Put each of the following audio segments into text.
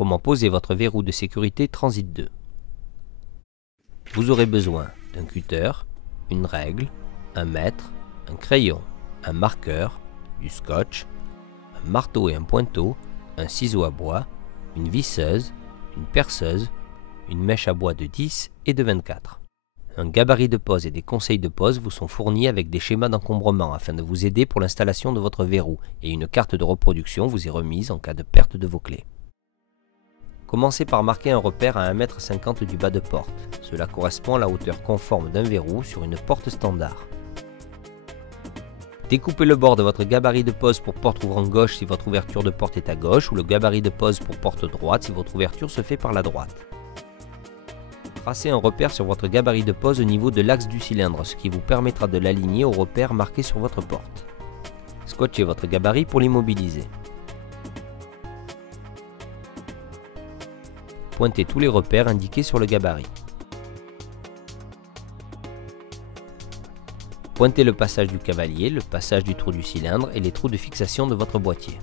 Comment poser votre verrou de sécurité Transit 2. Vous aurez besoin d'un cutter, une règle, un mètre, un crayon, un marqueur, du scotch, un marteau et un pointeau, un ciseau à bois, une visseuse, une perceuse, une mèche à bois de 10 et de 24. Un gabarit de pose et des conseils de pose vous sont fournis avec des schémas d'encombrement afin de vous aider pour l'installation de votre verrou et une carte de reproduction vous est remise en cas de perte de vos clés. Commencez par marquer un repère à 1,50 m du bas de porte. Cela correspond à la hauteur conforme d'un verrou sur une porte standard. Découpez le bord de votre gabarit de pose pour porte ouvrant gauche si votre ouverture de porte est à gauche ou le gabarit de pose pour porte droite si votre ouverture se fait par la droite. Tracez un repère sur votre gabarit de pose au niveau de l'axe du cylindre, ce qui vous permettra de l'aligner au repère marqué sur votre porte. Scotchez votre gabarit pour l'immobiliser. Pointez tous les repères indiqués sur le gabarit. Pointez le passage du cavalier, le passage du trou du cylindre et les trous de fixation de votre boîtier.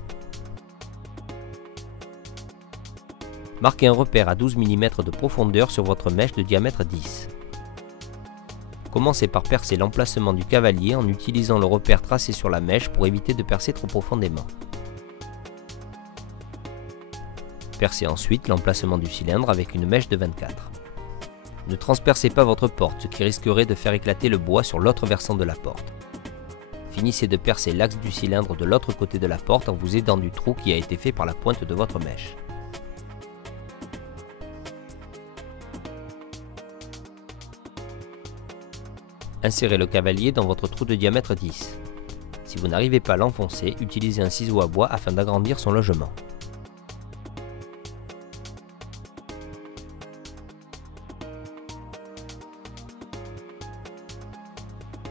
Marquez un repère à 12 mm de profondeur sur votre mèche de diamètre 10. Commencez par percer l'emplacement du cavalier en utilisant le repère tracé sur la mèche pour éviter de percer trop profondément. Percez ensuite l'emplacement du cylindre avec une mèche de 24. Ne transpercez pas votre porte, ce qui risquerait de faire éclater le bois sur l'autre versant de la porte. Finissez de percer l'axe du cylindre de l'autre côté de la porte en vous aidant du trou qui a été fait par la pointe de votre mèche. Insérez le cavalier dans votre trou de diamètre 10. Si vous n'arrivez pas à l'enfoncer, utilisez un ciseau à bois afin d'agrandir son logement.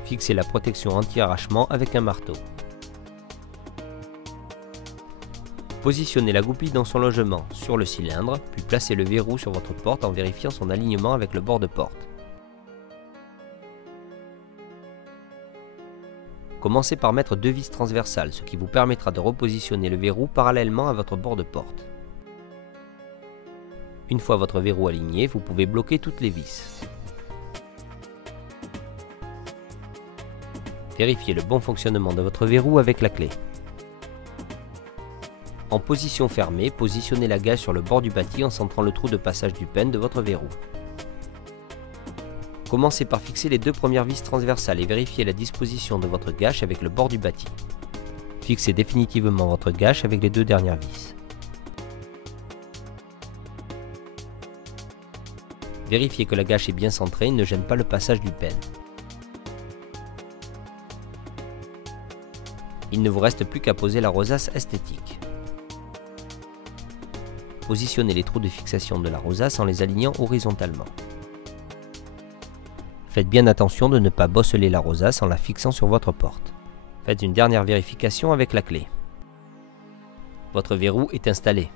Fixez la protection anti-arrachement avec un marteau. Positionnez la goupille dans son logement sur le cylindre, puis placez le verrou sur votre porte en vérifiant son alignement avec le bord de porte. Commencez par mettre 2 vis transversales, ce qui vous permettra de repositionner le verrou parallèlement à votre bord de porte. Une fois votre verrou aligné, vous pouvez bloquer toutes les vis. Vérifiez le bon fonctionnement de votre verrou avec la clé. En position fermée, positionnez la gâche sur le bord du bâti en centrant le trou de passage du pin de votre verrou. Commencez par fixer les 2 premières vis transversales et vérifiez la disposition de votre gâche avec le bord du bâti. Fixez définitivement votre gâche avec les 2 dernières vis. Vérifiez que la gâche est bien centrée et ne gêne pas le passage du pin. Il ne vous reste plus qu'à poser la rosace esthétique. Positionnez les trous de fixation de la rosace en les alignant horizontalement. Faites bien attention de ne pas bosseler la rosace en la fixant sur votre porte. Faites une dernière vérification avec la clé. Votre verrou est installé.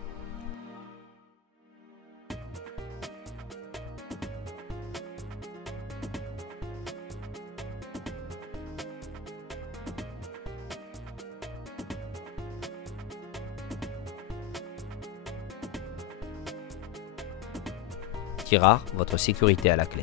Tirard, votre sécurité à la clé.